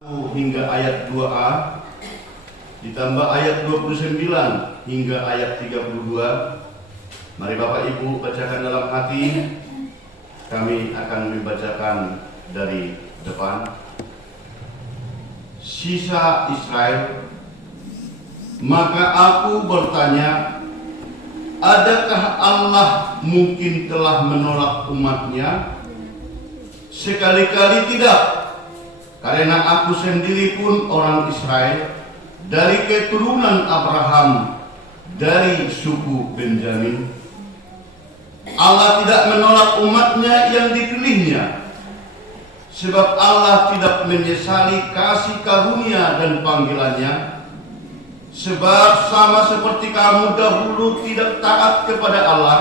hingga ayat 2a ditambah ayat 29 hingga ayat 32. Mari Bapak Ibu bacakan dalam hati. Kami akan membacakan dari depan. Sisa Israel. Maka aku bertanya, adakah Allah mungkin telah menolak umatnya? Sekali-kali tidak. Karena aku sendiri pun orang Israel, dari keturunan Abraham, dari suku Benjamin. Allah tidak menolak umatnya yang dipilihnya, sebab Allah tidak menyesali kasih karunia dan panggilannya. Sebab sama seperti kamu dahulu tidak taat kepada Allah,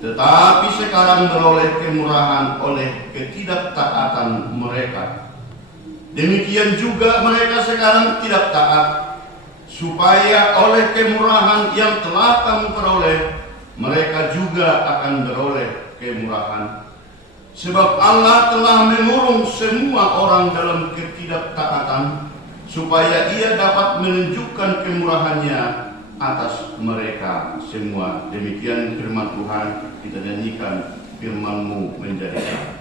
tetapi sekarang beroleh kemurahan oleh ketidaktaatan mereka, demikian juga mereka sekarang tidak taat, supaya oleh kemurahan yang telah kamu peroleh, mereka juga akan beroleh kemurahan. Sebab Allah telah mengurung semua orang dalam ketidaktaatan, supaya Ia dapat menunjukkan kemurahannya atas mereka semua. Demikian firman Tuhan. Kita nyanyikan firman-Mu menjadi terang.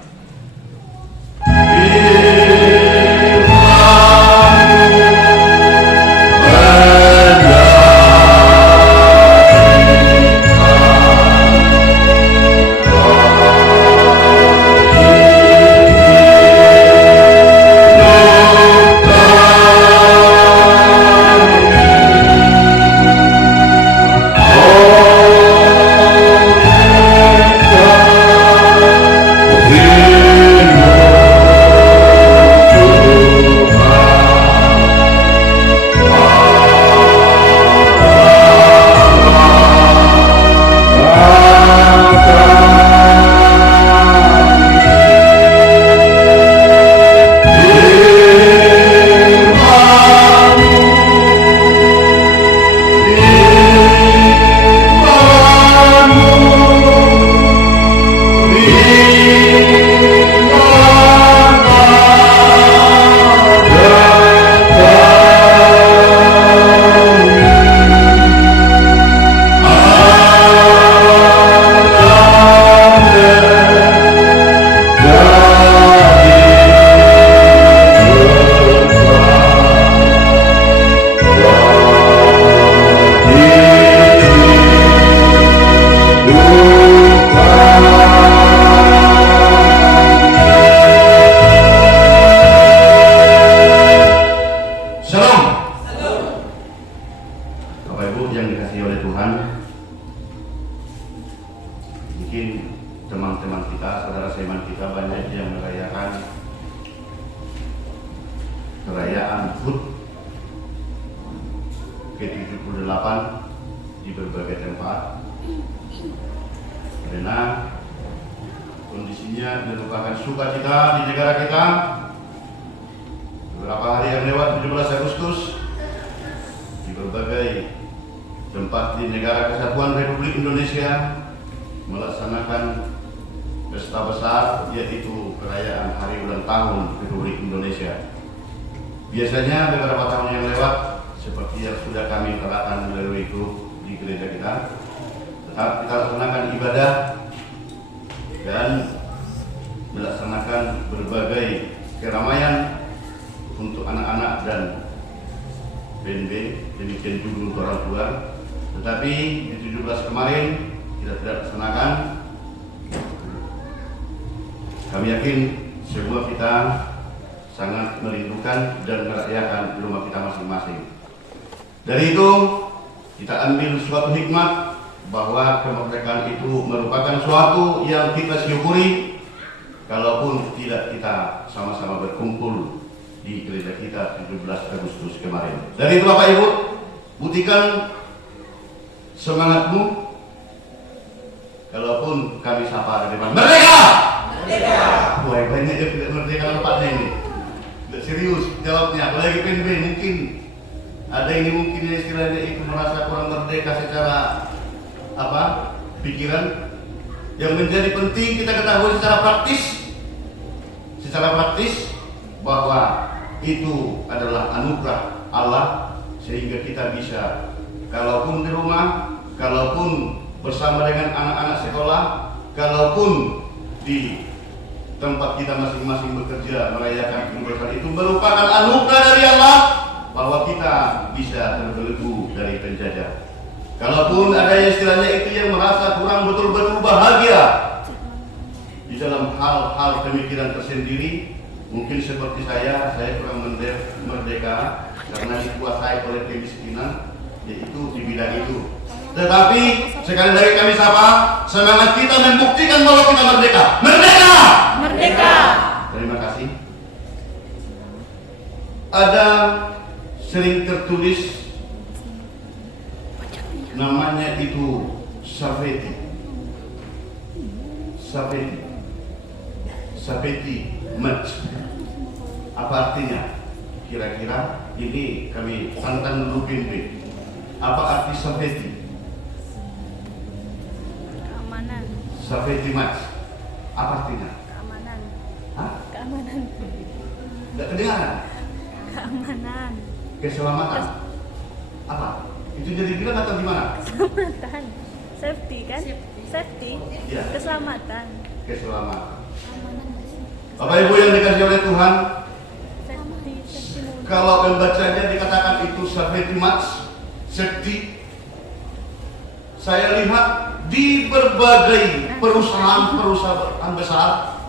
Biasanya beberapa tahun yang lewat, seperti yang sudah kami katakan melalui grup di gereja kita, tetap kita laksanakan ibadah dan melaksanakan berbagai keramaian untuk anak-anak dan BNB, demikian juga untuk orang tua. Tetapi di 17 kemarin kita tidak laksanakan. Kami yakin semua kita sangat merindukan dan merayakan di rumah kita masing-masing. Dari itu kita ambil suatu hikmat bahwa kemerdekaan itu merupakan suatu yang kita syukuri, kalaupun tidak kita sama-sama berkumpul di gereja kita 17 Agustus kemarin. Dari itu Bapak Ibu, buktikan semangatmu, kalaupun kami sapa dari depan, merdeka! Merdeka! Wah, banyak yang tidak merdeka nampaknya ini. Tidak serius jawabnya, apalagi PNB. Mungkin ada ini mungkin istilahnya itu merasa kurang merdeka secara pikiran. Yang menjadi penting kita ketahui secara praktis bahwa itu adalah anugerah Allah, sehingga kita bisa, kalaupun di rumah, kalaupun bersama dengan anak-anak sekolah, kalaupun di tempat kita masing-masing bekerja merayakan Idul Fitri, itu merupakan anugerah dari Allah bahwa kita bisa terbelenggu dari penjajah. Kalaupun ada yang istilahnya itu yang merasa kurang betul-betul bahagia di dalam hal-hal pemikiran tersendiri, mungkin seperti saya kurang merdeka karena dikuasai oleh kemiskinan, yaitu di bidang itu. Tetapi sekali lagi kami sapa, semangat kita membuktikan bahwa kita merdeka. Merdeka! Merdeka! Terima kasih. Ada sering tertulis namanya itu Saveti. Saveti Match. Apa artinya? Kira-kira ini kami tantang dulu pimpin. Apa arti Saveti? Keamanan. Saveti Match. Apa artinya? Keamanan. Hah? Keamanan. Tidak kedengaran? Keamanan. Keselamatan. Apa? Itu jadi bilang atau gimana? Keselamatan. Safety kan? Safety. Iya. Keselamatan. Keselamatan. Bapak Ibu yang dikasihi oleh Tuhan, Safety. kalau membacanya dikatakan itu safety match, safety. Saya lihat di berbagai perusahaan besar,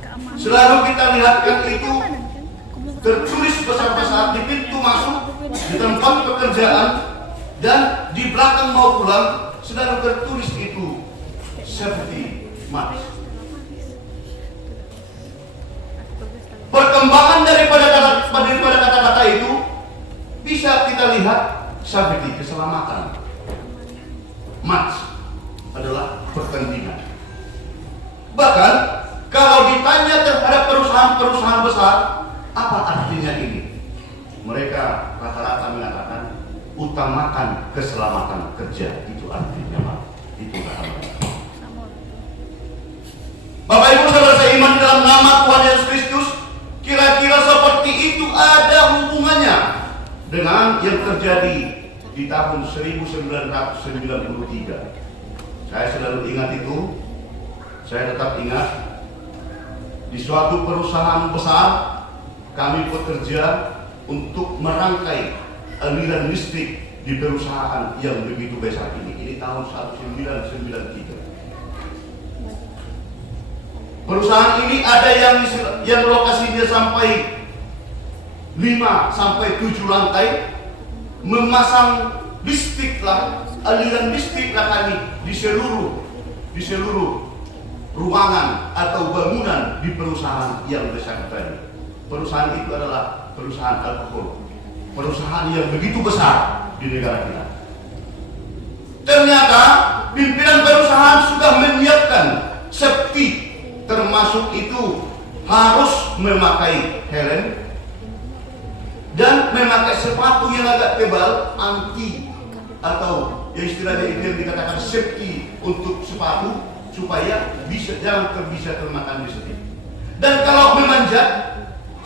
Keamanan. selalu kita lihatkan itu Keamanan kan? tertulis besar-besar di pintu masuk, di tempat pekerjaan, dan di belakang mau pulang selalu tertulis itu safety match. Perkembangan daripada kata-kata itu bisa kita lihat safety, keselamatan. Match adalah pertandingan. Bahkan kalau ditanya terhadap perusahaan-perusahaan besar, apa artinya ini? Mereka rata-rata mengatakan utamakan keselamatan kerja. Itu artinya, Pak. Itu kata mereka. Bapak Ibu saudara seiman di dalam nama Tuhan Yesus Kristus, kira-kira seperti itu ada hubungannya dengan yang terjadi di tahun 1993. Saya selalu ingat itu. Saya tetap ingat di suatu perusahaan besar kami bekerja untuk merangkai aliran listrik di perusahaan yang begitu besar ini. Ini tahun 1993. Perusahaan ini ada yang lokasinya sampai 5 sampai 7 lantai, memasang listrik lah, aliran listrik lah kami di seluruh ruangan atau bangunan di perusahaan yang besar tadi. Perusahaan itu adalah perusahaan alkohol, perusahaan yang begitu besar di negara kita. Ternyata pimpinan perusahaan sudah menyiapkan safety, termasuk itu harus memakai helm dan memakai sepatu yang agak tebal, anti atau yang istilahnya itu yang dikatakan safety untuk sepatu supaya jangan bisa termakan listrik. Dan kalau memanjat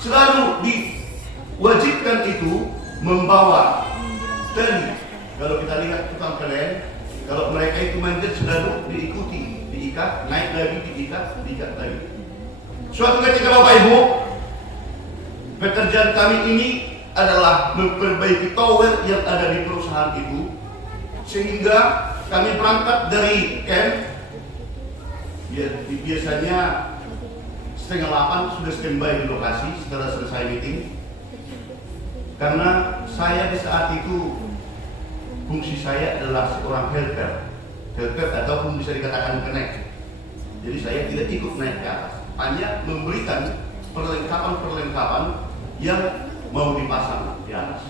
selalu diwajibkan itu membawa tali. Kalau kita lihat tukang pelen, kalau mereka itu manjat selalu diikuti, diikat, naik lagi, diikat lagi. Suatu ketika Bapak Ibu, pekerjaan kami ini adalah memperbaiki tower yang ada di perusahaan itu, sehingga kami berangkat dari camp. Biasanya 7:30 sudah standby di lokasi setelah selesai meeting. Karena saya di saat itu fungsi saya adalah seorang helper ataupun bisa dikatakan connect. Jadi saya tidak ikut naik ke atas, hanya memberikan perlengkapan yang mau dipasang di atas.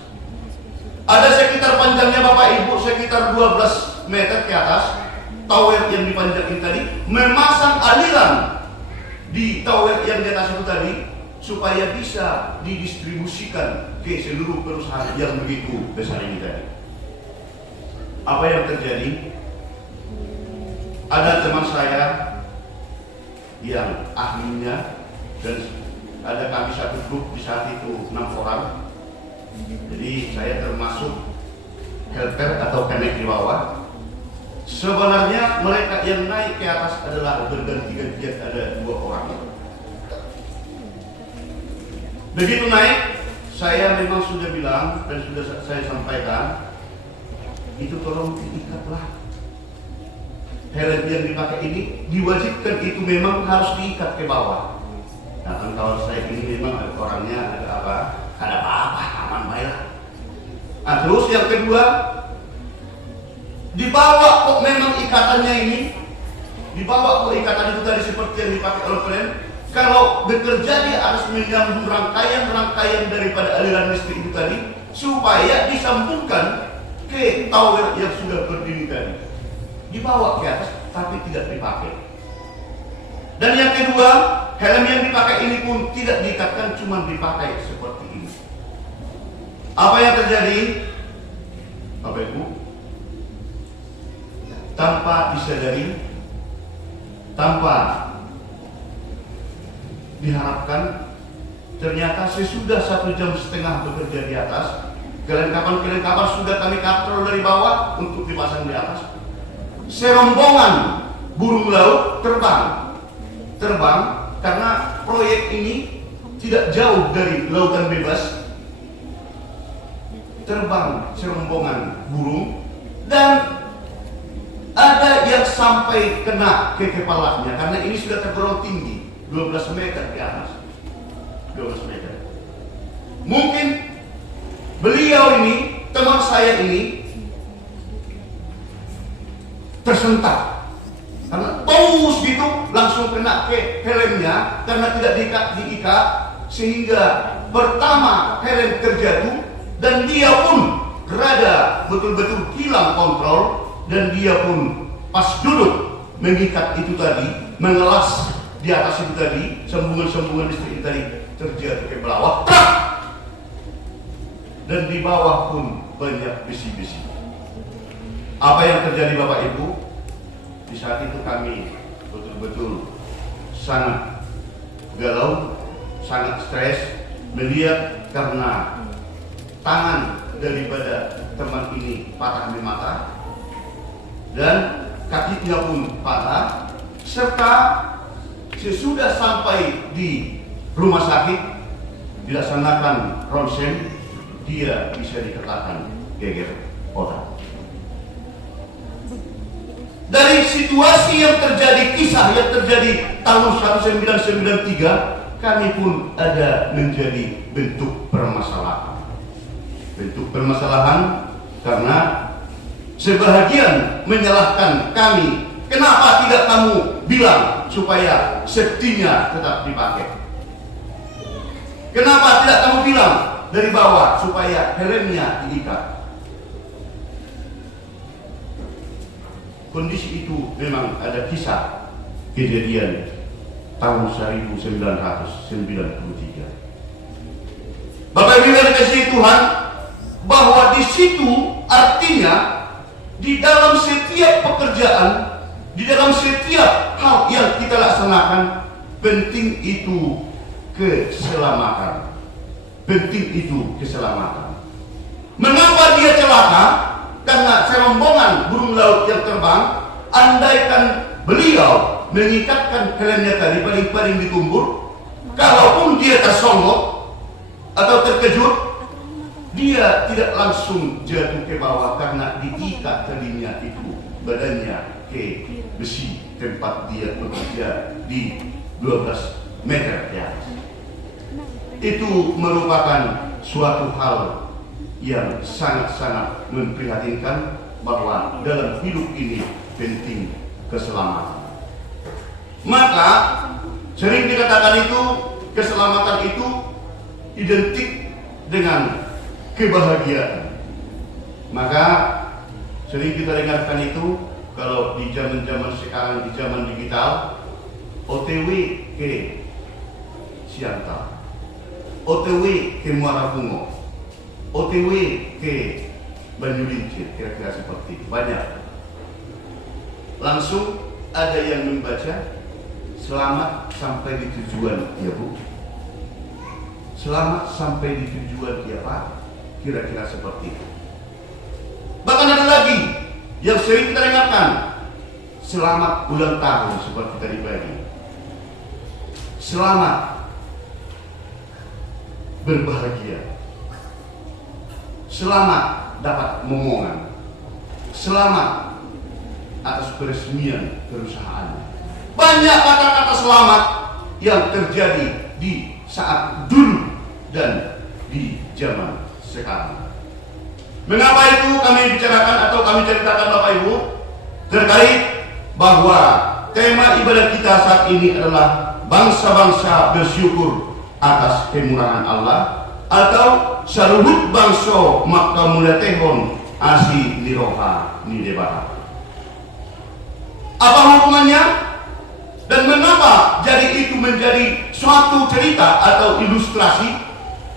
Ada sekitar panjangnya Bapak Ibu sekitar 12 meter ke atas. Tower yang dipanjangin tadi memasang aliran di tower yang di atas itu tadi supaya bisa didistribusikan ke seluruh perusahaan yang begitu besar ini tadi. Apa yang terjadi? Ada teman saya yang ahlinya dan ada kami satu grup di saat itu 6 orang. Jadi saya termasuk helper atau connect di bawah. Sebenarnya mereka yang naik ke atas adalah berganti-gantian, ada 2 orang. Begitu naik, saya memang sudah bilang dan sudah saya sampaikan, itu tolong diikatlah. Helm yang dipakai ini diwajibkan, itu memang harus diikat ke bawah. Nah kan kalau saya ini memang orangnya ada apa-apa, aman baiklah. Nah terus yang kedua, dibawa kok memang ikatannya ini, dibawa kok ikatan itu tadi seperti yang dipakai oleh kalian. Kalau bekerja dia harus menyambung rangkaian daripada aliran listrik itu tadi, supaya disambungkan ke tower yang sudah berdiri tadi. Dibawa ke atas tapi tidak dipakai. Dan yang kedua, helm yang dipakai ini pun tidak diikatkan, cuma dipakai seperti ini. Apa yang terjadi? Bapak Ibu, tanpa disadari, tanpa diharapkan, ternyata sesudah 1,5 jam bekerja di atas, kelengkapan sudah kami kontrol dari bawah untuk dipasang di atas. Serombongan burung laut terbang karena proyek ini tidak jauh dari lautan bebas. Terbang serombongan burung dan ada yang sampai kena ke kepalanya karena ini sudah tergolong tinggi, 12 meter ke atas. 12 meter. Mungkin beliau ini, teman saya ini tersentak karena tous gitu langsung kena ke helmnya karena tidak diikat, sehingga pertama helm terjatuh dan dia pun rada betul-betul hilang kontrol, dan dia pun pas duduk mengikat itu tadi, mengelas di atas itu tadi, sambungan listrik itu tadi terjatuh ke bawah, dan di bawah pun banyak besi-besi. Apa yang terjadi Bapak Ibu? Di saat itu kami betul-betul sangat galau, sangat stres melihat karena tangan daripada teman ini patah di mata dan kakinya pun patah, serta sesudah sampai di rumah sakit dilaksanakan ronsen, dia bisa dikatakan geger otak. Dari situasi yang terjadi, kisah yang terjadi tahun 1993, kami pun ada menjadi bentuk permasalahan. Bentuk permasalahan karena sebahagian menyalahkan kami. Kenapa tidak kamu bilang supaya safety-nya tetap dipakai? Kenapa tidak kamu bilang dari bawah supaya helmnya diikat? Kondisi itu memang ada kisah kejadian tahun 1993. Bapak Ibu yang dikasihi Tuhan, bahwa di situ artinya di dalam setiap pekerjaan, di dalam setiap hal yang kita laksanakan, penting itu keselamatan. Penting itu keselamatan. Mengapa dia celaka? Karena serombongan burung laut yang terbang, andaikan beliau mengikatkan helmnya tadi paling-paling ditumbur, kalaupun dia tersongok atau terkejut, dia tidak langsung jatuh ke bawah karena diikat tadinya itu badannya ke besi tempat dia bekerja di 12 meter di atas. Itu merupakan suatu hal yang sangat-sangat memprihatinkan, bahwa dalam hidup ini penting keselamatan. Maka sering dikatakan itu keselamatan itu identik dengan kebahagiaan. Maka sering kita dengarkan itu kalau di zaman-zaman sekarang, di zaman digital, OTW ke Siantar, OTW ke Muara Bungo, OTW ke Banyulincir, kira-kira seperti itu. Banyak. Langsung ada yang membaca selamat sampai di tujuan, ya Bu. selamat sampai di tujuan apa? Kira-kira seperti itu. Bahkan ada lagi yang sering kita dengarkan, selamat ulang tahun seperti tadi pagi. Selamat berbahagia. Selamat dapat momongan. Selamat atas peresmian perusahaan. Banyak kata-kata selamat yang terjadi di saat dulu dan di zaman sekarang. Mengapa itu kami bicarakan atau kami ceritakan Bapak Ibu? Terkait bahwa tema ibadah kita saat ini adalah bangsa-bangsa bersyukur atas kemurahan Allah, atau saluhut bangsa maka mulatehon asi liroha nidebara. Apa hubungannya? Dan mengapa jadi itu menjadi suatu cerita atau ilustrasi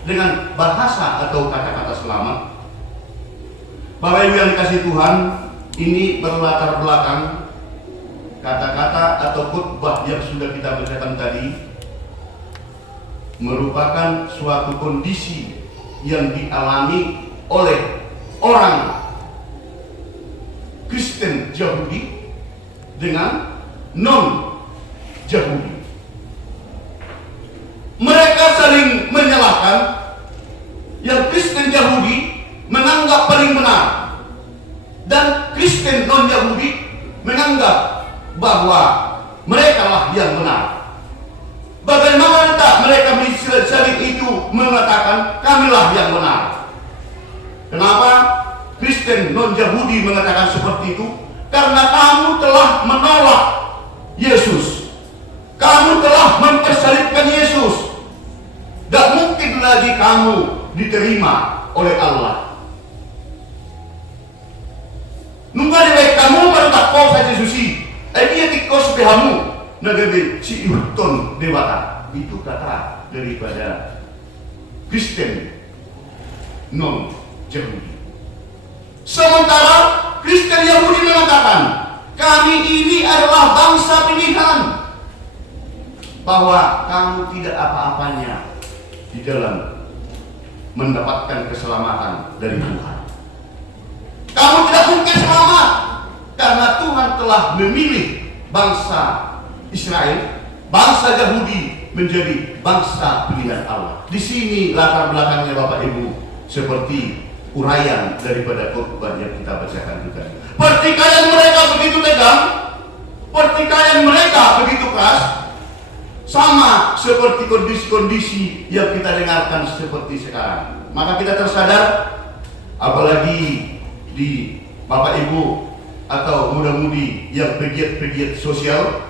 dengan bahasa atau kata-kata selamat? Bapak Ibu yang dikasihi Tuhan, ini berlatar belakang kata-kata atau khotbah yang sudah kita bacakan tadi merupakan suatu kondisi yang dialami oleh orang Kristen Yahudi dengan non-Yahudi. Mereka saling menyalahkan. Yang Kristen Yahudi menganggap paling benar, dan Kristen non-Yahudi menganggap bahwa mereka lah yang benar. Bagaimana tak mereka saling itu mengatakan kamilah yang benar? Kenapa Kristen non-Yahudi mengatakan seperti itu? Karena kamu telah menolak Yesus. Kamu telah mempersalibkan Yesus. Tak mungkin lagi kamu diterima oleh Allah. Nunggu baik kamu baru tak kau saja susi. Dia tikos behamu nagabe si Urton dewata. Itu kata daripada Kristen non-Yahudi. Sementara Kristen Yahudi mengatakan kami ini adalah bangsa pilihan, bahwa kamu tidak apa-apanya di dalam mendapatkan keselamatan dari Tuhan. Kamu tidak mungkin selamat karena Tuhan telah memilih bangsa Israel, bangsa Yahudi menjadi bangsa pilihan Allah. Di sini latar belakangnya Bapak Ibu seperti uraian daripada khotbah yang kita bacakan juga. Pertikaian mereka begitu tegang, pertikaian mereka begitu keras, sama seperti kondisi-kondisi yang kita dengarkan seperti sekarang. Maka kita tersadar, apalagi di Bapak Ibu atau muda-mudi yang pegiat-pegiat sosial,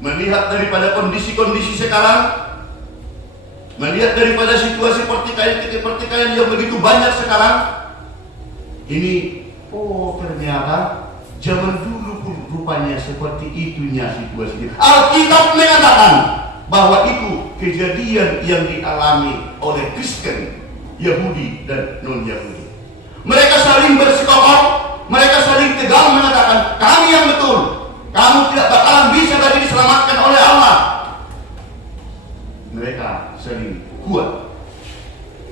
melihat daripada kondisi-kondisi sekarang, melihat daripada situasi pertikaian yang begitu banyak sekarang, ini ternyata zaman dulu pun rupanya seperti itunya situasinya. Alkitab mengatakan bahwa itu kejadian yang dialami oleh Kristen, Yahudi dan non-Yahudi. Mereka saling bersekongkol, mereka saling tegang mengatakan kami yang betul, kamu tidak bakalan bisa lagi diselamatkan oleh Allah. Mereka saling kuat.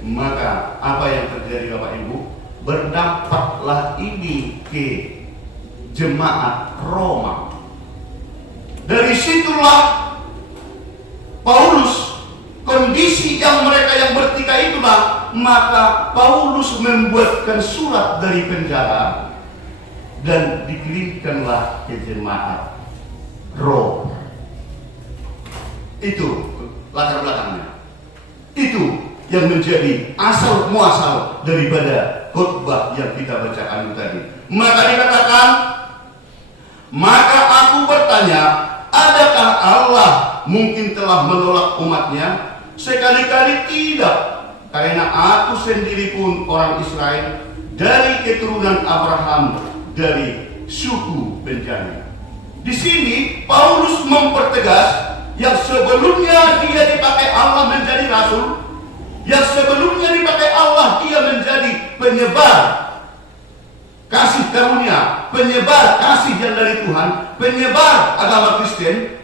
Maka apa yang terjadi Bapak Ibu? Berdampaklah ini ke jemaat Roma. Dari situlah Paulus, kondisi yang mereka yang bertikai itulah, maka Paulus membuatkan surat dari penjara dan dikirimkanlah ke jemaat Roma. Itu latar belakangnya. Itu yang menjadi asal muasal daripada khotbah yang kita bacakan tadi. Maka dikatakan, maka aku bertanya, adakah Allah mungkin telah menolak umatnya? Sekali-kali tidak, karena aku sendiri pun orang Israel dari keturunan Abraham, dari suku Benjamin. Di sini Paulus mempertegas yang sebelumnya dia dipakai Allah menjadi rasul, yang sebelumnya dipakai Allah dia menjadi penyebar kasih karunia, penyebar kasih yang dari Tuhan, penyebar agama Kristen.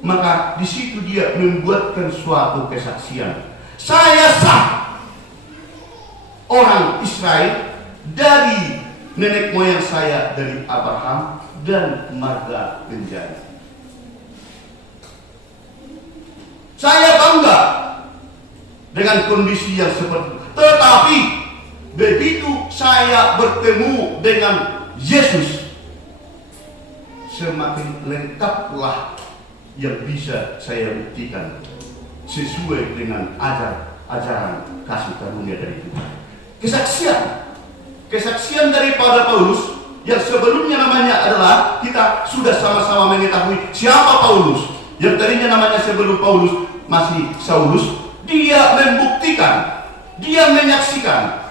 Maka di situ dia membuatkan suatu kesaksian. Saya sah orang Israel dari nenek moyang saya, dari Abraham dan marga Benjani. Saya bangga dengan kondisi yang seperti itu. Tetapi begitu saya bertemu dengan Yesus, semakin lengkaplah yang bisa saya buktikan sesuai dengan ajaran kasih karunia dari Tuhan. Kesaksian daripada Paulus yang sebelumnya namanya adalah, kita sudah sama-sama mengetahui siapa Paulus. Yang tadinya namanya sebelum Paulus masih Saulus. Dia membuktikan, dia menyaksikan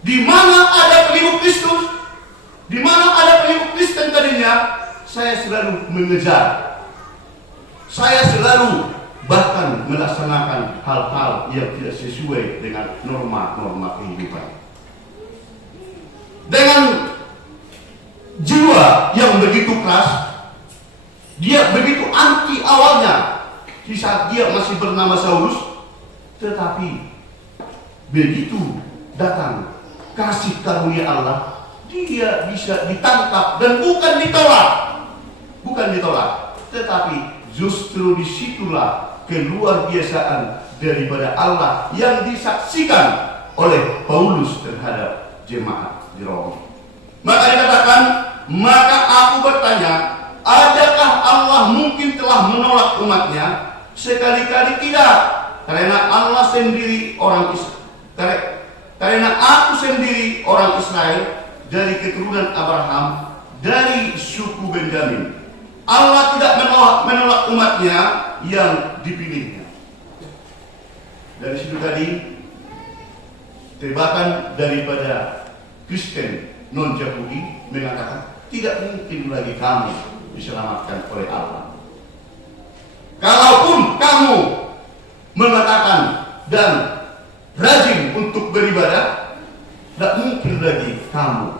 di mana ada pengikut Kristus, di mana ada pengikut Kristen tadinya, saya selalu mengejar. Saya selalu bahkan melaksanakan hal-hal yang tidak sesuai dengan norma-norma kehidupan. Dengan jiwa yang begitu keras, dia begitu anti awalnya di saat dia masih bernama Saulus, tetapi begitu datang kasih karunia Allah, dia bisa ditangkap dan bukan ditolak, tetapi justru disitulah keluarbiasaan daripada Allah yang disaksikan oleh Paulus terhadap jemaat di Roma. Maka dikatakan, maka aku bertanya, adakah Allah mungkin telah menolak umatnya? Sekali-kali tidak, karena Allah sendiri orang Israel, karena aku sendiri orang Israel dari keturunan Abraham, dari suku Benjamin. Allah tidak menolak umatnya yang dipilihnya. Dari situ tadi, tebakan daripada Kristen non-Yahudi mengatakan, tidak mungkin lagi kami diselamatkan oleh Allah. Kalaupun kamu mengatakan dan rajin untuk beribadah, tidak mungkin lagi kamu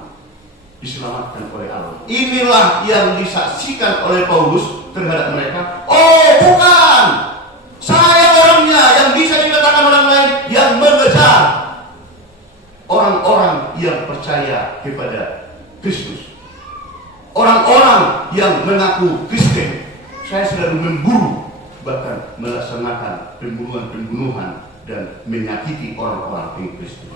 diselamatkan oleh Allah. Inilah yang disaksikan oleh Paulus terhadap mereka. Oh bukan, saya orangnya yang bisa dikatakan orang lain yang mengejar orang-orang yang percaya kepada Kristus, orang-orang yang mengaku Kristen. Saya selalu memburu, bahkan melaksanakan pembunuhan dan menyakiti orang-orang yang Kristen.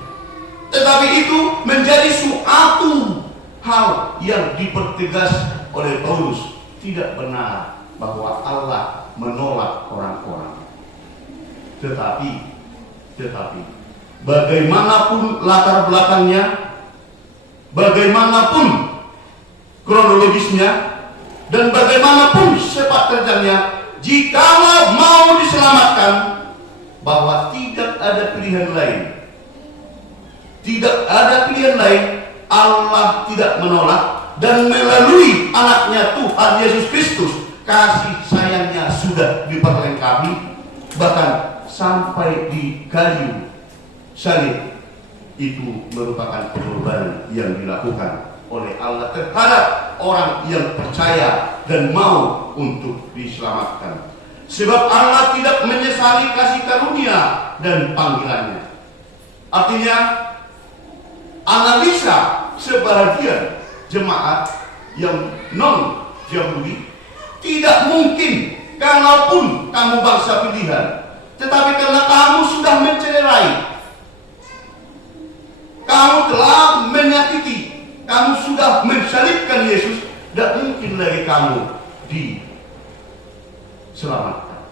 Tetapi itu menjadi suatu hal yang dipertegas oleh Paulus. Tidak benar bahwa Allah menolak orang-orang. Tetapi bagaimanapun latar belakangnya, bagaimanapun kronologisnya, dan bagaimanapun sepak terjangnya, jikalau mau diselamatkan, bahwa tidak ada pilihan lain. Tidak ada pilihan lain. Allah tidak menolak, dan melalui anaknya Tuhan Yesus Kristus, kasih sayangnya sudah diperlengkapi, bahkan sampai di kayu salib. Itu merupakan pengorbanan yang dilakukan oleh Allah terhadap orang yang percaya dan mau untuk diselamatkan. Sebab Allah tidak menyesali kasih karunia dan panggilannya. Artinya, analisa sebahagian jemaat yang non-Yahudi, tidak mungkin kalaupun kamu bangsa pilihan, tetapi karena kamu sudah mencederai, kamu telah menyakiti, kamu sudah mensalibkan Yesus, tidak mungkin lagi kamu diselamatkan.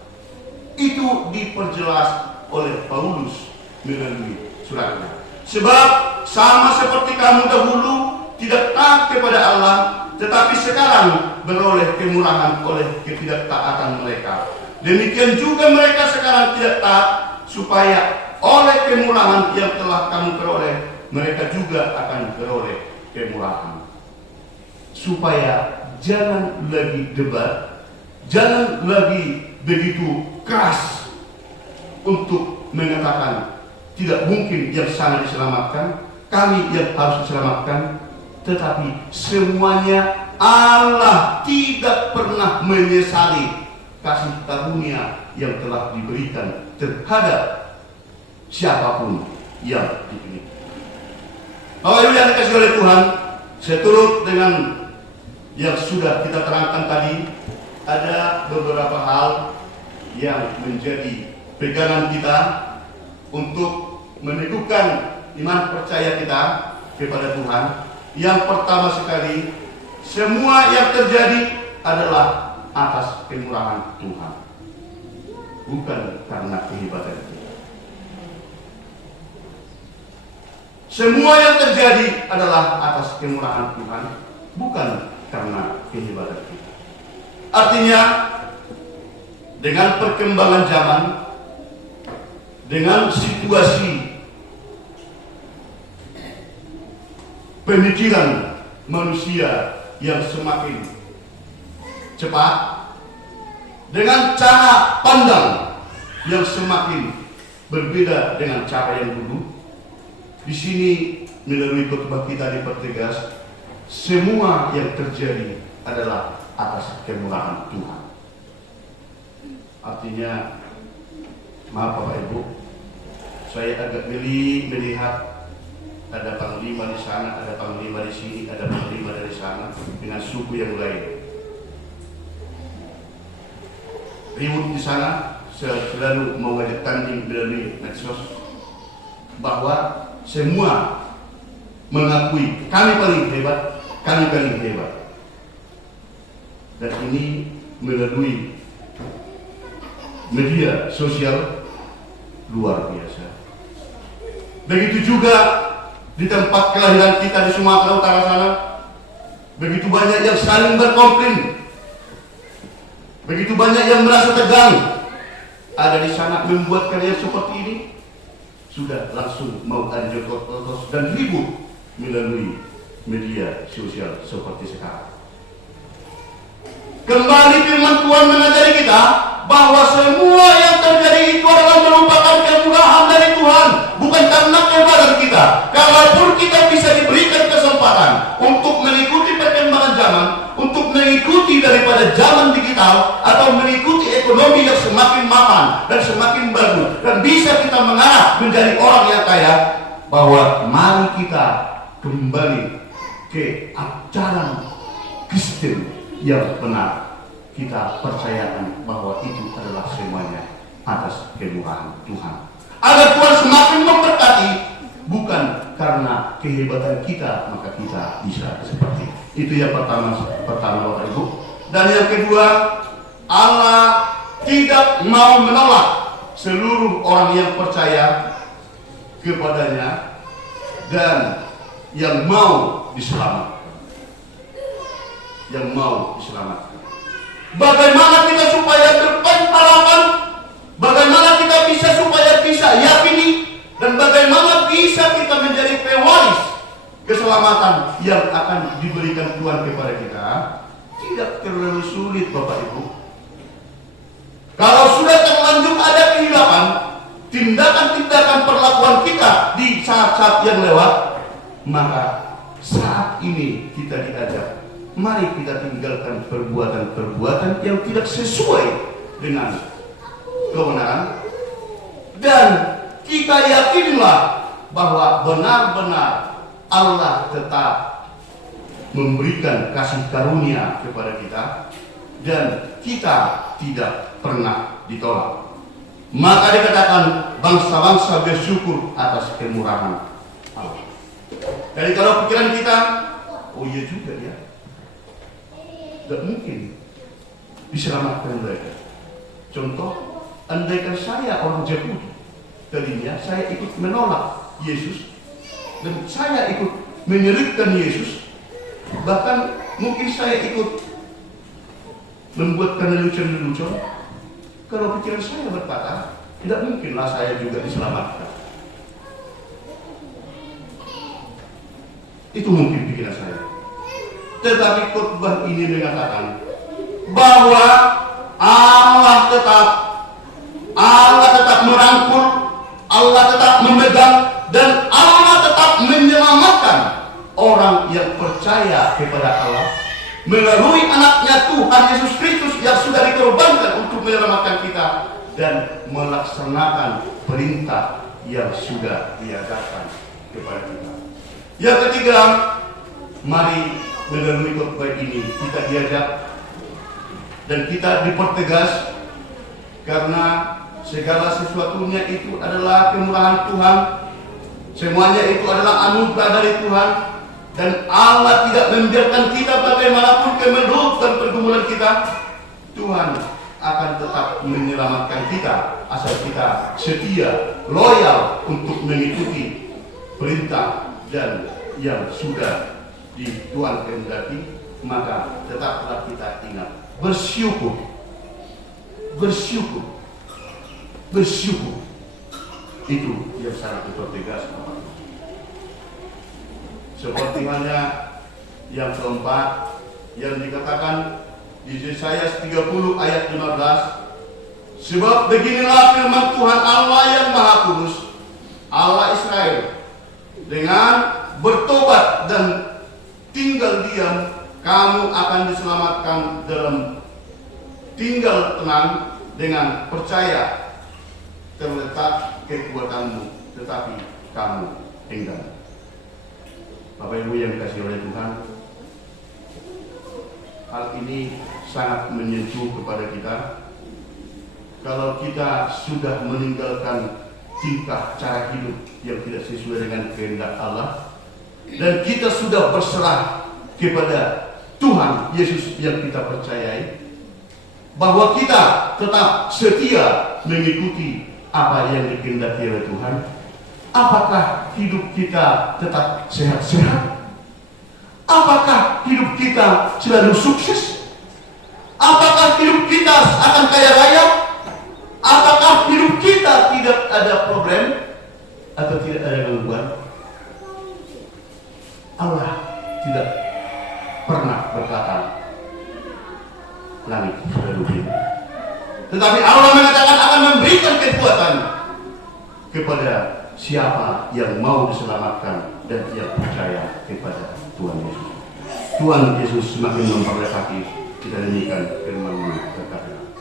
Itu diperjelas oleh Paulus melalui suratnya. Sebab sama seperti kamu dahulu tidak taat kepada Allah, tetapi sekarang beroleh kemurahan oleh ketidaktaatan mereka, demikian juga mereka sekarang tidak taat, supaya oleh kemurahan yang telah kamu peroleh, mereka juga akan beroleh kemurahan. Supaya jangan lagi debat, jangan lagi begitu keras untuk mengatakan tidak mungkin yang sana diselamatkan, kami yang harus diselamatkan. Tetapi semuanya Allah tidak pernah menyesali kasih karunia yang telah diberikan terhadap siapapun yang dipilih. Bapak Ibu yang dikasihi oleh Tuhan, seturut dengan yang sudah kita terangkan tadi, ada beberapa hal yang menjadi pegangan kita untuk meneguhkan iman percaya kita kepada Tuhan. Yang pertama sekali, semua yang terjadi adalah atas kemurahan Tuhan, bukan karena kehebatan kita. Semua yang terjadi adalah atas kemurahan Tuhan, bukan karena kehebatan kita. Artinya, dengan perkembangan zaman, dengan situasi pemikiran manusia yang semakin cepat, dengan cara pandang yang semakin berbeda dengan cara yang dulu, di sini melalui khotbah kita dipertegas, semua yang terjadi adalah atas kemurahan Tuhan. Artinya, maaf Bapak Ibu, saya agak geli melihat ada panglima di sana, ada panglima di sini, ada panglima dari sana dengan suku yang lain. Ribut di sana, selalu mau ngajak tanding melalui medsos, bahwa semua mengakui kami paling hebat, kami paling hebat. Dan ini melalui media sosial luar biasa. Begitu juga di tempat kelahiran kita di Sumatera Utara sana, begitu banyak yang saling berkomplain, begitu banyak yang merasa tegang. Ada di sana membuat karya seperti ini, sudah langsung mau ada jotos dan ribut melalui media sosial seperti sekarang. Kembali firman Tuhan mengajari kita bahwa semua yang terjadi itu adalah merupakan kemurahan dari Tuhan, bukan karena kehebatan kita. Kalaupun kita bisa diberikan kesempatan untuk mengikuti perkembangan zaman, untuk mengikuti daripada zaman digital, atau mengikuti ekonomi yang semakin mapan dan semakin bagus, dan bisa kita mengarah menjadi orang yang kaya, bahwa mari kita kembali ke ajaran Kristen yang benar. Kita percayakan bahwa itu adalah semuanya atas kemurahan Tuhan, agar Tuhan semakin memberkati, bukan karena kehebatan kita maka kita bisa seperti itu. Yang pertama Bapak Ibu. Dan yang kedua, Allah tidak mau menolak seluruh orang yang percaya kepadanya dan yang mau diselamatkan. Yang mau diselamatkan. Bagaimana kita supaya berpengharapan? Bagaimana kita bisa supaya bisa yakini? Dan bagaimana bisa kita menjadi pewaris keselamatan yang akan diberikan Tuhan kepada kita? Tidak terlalu sulit Bapak Ibu. Kalau sudah terlanjur ada kehilapan, tindakan-tindakan perlakuan kita di saat-saat yang lewat, maka saat ini kita diajak, mari kita tinggalkan perbuatan-perbuatan yang tidak sesuai dengan kebenaran, dan kita yakinlah bahwa benar-benar Allah tetap memberikan kasih karunia kepada kita, dan kita tidak pernah ditolak. Maka dikatakan bangsa-bangsa bersyukur atas kemurahan Allah. Jadi kalau pikiran kita, oh iya juga ya, tidak mungkin diselamatkan mereka. Contoh, andaikan saya orang Yahudi, tadinya saya ikut menolak Yesus, dan saya ikut menyelipkan Yesus, bahkan mungkin saya ikut membuatkan lelucon-lelucon. Kalau pikiran saya berkata, tidak mungkinlah saya juga diselamatkan. Itu mungkin pikiran saya. Tetapi khotbah ini mengatakan bahwa Allah tetap merangkul, Allah tetap memegang, dan Allah tetap menyelamatkan orang yang percaya kepada Allah melalui anaknya Tuhan Yesus Kristus yang sudah dikorbankan untuk menyelamatkan kita dan melaksanakan perintah yang sudah diajarkan kepada kita. Yang ketiga, mari melalui khotbah ini kita diajak dan kita dipertegas, karena segala sesuatunya itu adalah kemurahan Tuhan, semuanya itu adalah anugerah dari Tuhan, dan Allah tidak membiarkan kita bagaimanapun kemelut dan pergumulan kita. Tuhan akan tetap menyelamatkan kita asal kita setia, loyal untuk mengikuti perintah dan yang sudah di Tuhan kehendaki. Maka tetaplah kita ingat bersyukur, bersyukur, bersyukur. Itu yang sangat tegas. Seperti halnya yang keempat yang dikatakan di Yesaya 30 ayat 15, sebab beginilah firman Tuhan Allah yang Maha Kudus, Allah Israel, dengan bertobat dan tinggal diam, kamu akan diselamatkan dalam tinggal tenang, dengan percaya terletak kekuatanmu, tetapi kamu enggan. Bapak Ibu yang dikasihi oleh Tuhan, hal ini sangat menyentuh kepada kita. Kalau kita sudah meninggalkan tingkah cara hidup yang tidak sesuai dengan kehendak Allah, dan kita sudah berserah kepada Tuhan Yesus yang kita percayai, bahwa kita tetap setia mengikuti apa yang dikehendaki oleh Tuhan, apakah hidup kita tetap sehat-sehat? Apakah hidup kita selalu sukses? Apakah hidup kita akan kaya raya? Apakah hidup kita tidak ada problem atau tidak ada gangguan? Allah tidak pernah berkata langit selalu biru, tetapi Allah mengatakan akan memberikan kekuatan kepada siapa yang mau diselamatkan dan yang percaya kepada Tuhan Yesus. Tuhan Yesus semakin memberkati. Kita nyanyikan firman-Nya berkata.